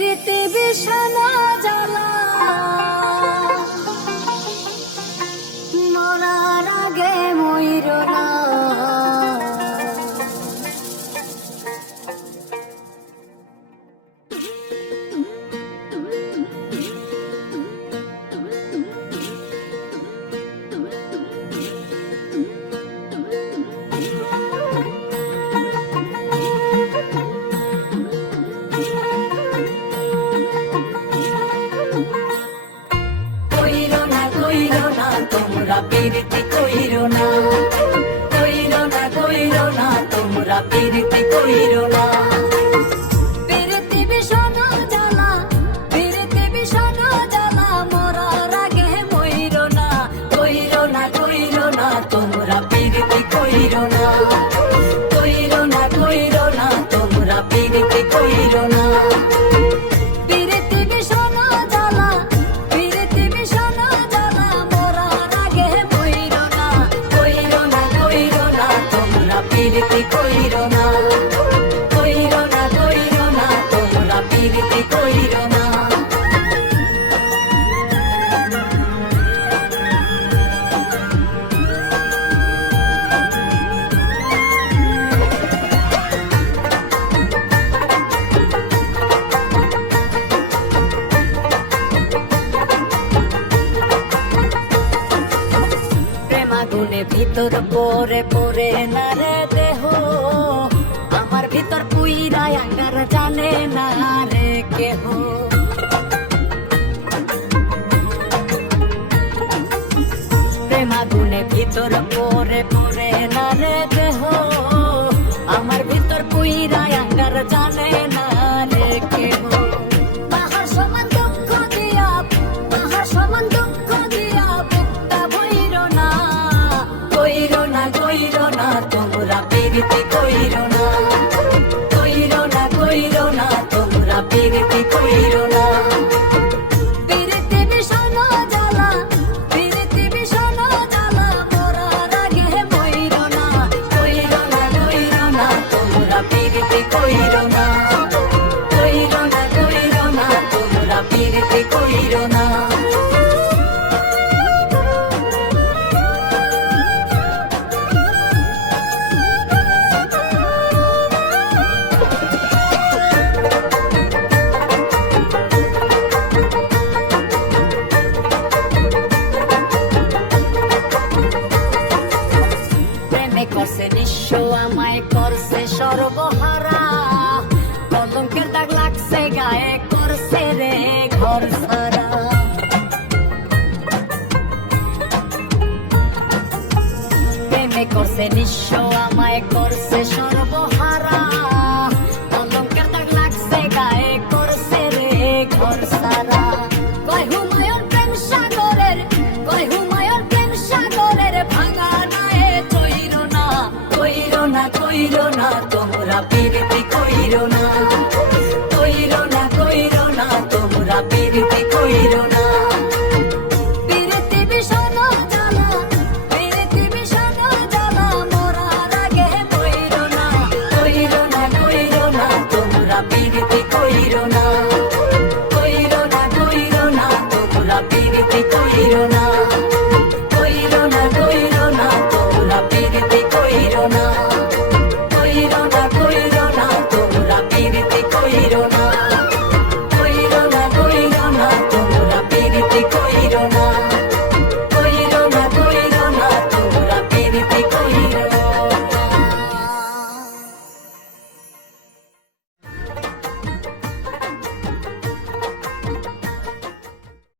পিরিতি বিষানা জ্বালা মরার আগে মইর না। তোমরা পিরিতি কইরো না, কইরো না, কইরো না, তোমরা পিরিতি কইরো না। পিরিতি বিষানা জ্বালা, পিরিতি বিষানা জ্বালা মরার আগে মইরো না। কইরো না, কইরো না, তোমরা পিরিতি কইরো না, কইরো না, কইরো না, তোমরা পিরিতি কইরো না। পিরিতি কইরো না, কইরো না, কইরো না, তোমরা পিরিতি কইরো না। প্রেমাগুনে ভিতর পরে পরে না রে দেহ, আমার ভিতর পুইরা আঙ্গার জানে না রে কেহ। প্রেমাগুনে ভিতর পরে পরে না রে দেহ, আমার ভিতর পুইরা আঙ্গার জানে না রে কেহ। বাহার সমান দুঃখ দিয়া, বাহার সমান দুঃখ দিয়া বুকটা ভইরো না। কইরো না, কইরো না, তোমরা পিরিতি কইরো না, কইরো না, কইরো না, তোমরা পিরিতি কইরো না। পিরিতি বিষানা জ্বালা, পিরিতি বিষানা জ্বালা মরার আগে মইরো না। কইরো না, কইরো না, তোমরা পিরিতি কইরো না, কইরো না, কইরো না, তোমরা পিরিতি কইরো না। করছে নিঃস্ব আমায় করছে সর্বহারা, কলঙ্কের দাগ লাগছে গায়ে করছে রে ঘর সারা। প্রেমে করছে নিঃস্ব আমায় করছে সর্বহারা, কলঙ্কের দাগ লাগছে গায়ে করছে রে ঘর সারা। কয় হুমায়ুন প্রেম সাগরের, কয় হুমায়ুন প্রেম সাগরের ভাঙা নায়ে চইরো না। কইরো না, কইরো না, তোমরা পিরিতি কইরো না, কইরো না, কইরো না, তোমরা পিরিতি কইরো না। পিরিতি বিষানা জ্বালা, পিরিতি বিষানা জ্বালা মরার আগে মইরো না। কইরো না, কইরো না, তোমরা পিরিতি কইরো না, কইরো না, কইরো না, তোমরা পিরিতি কইরো না।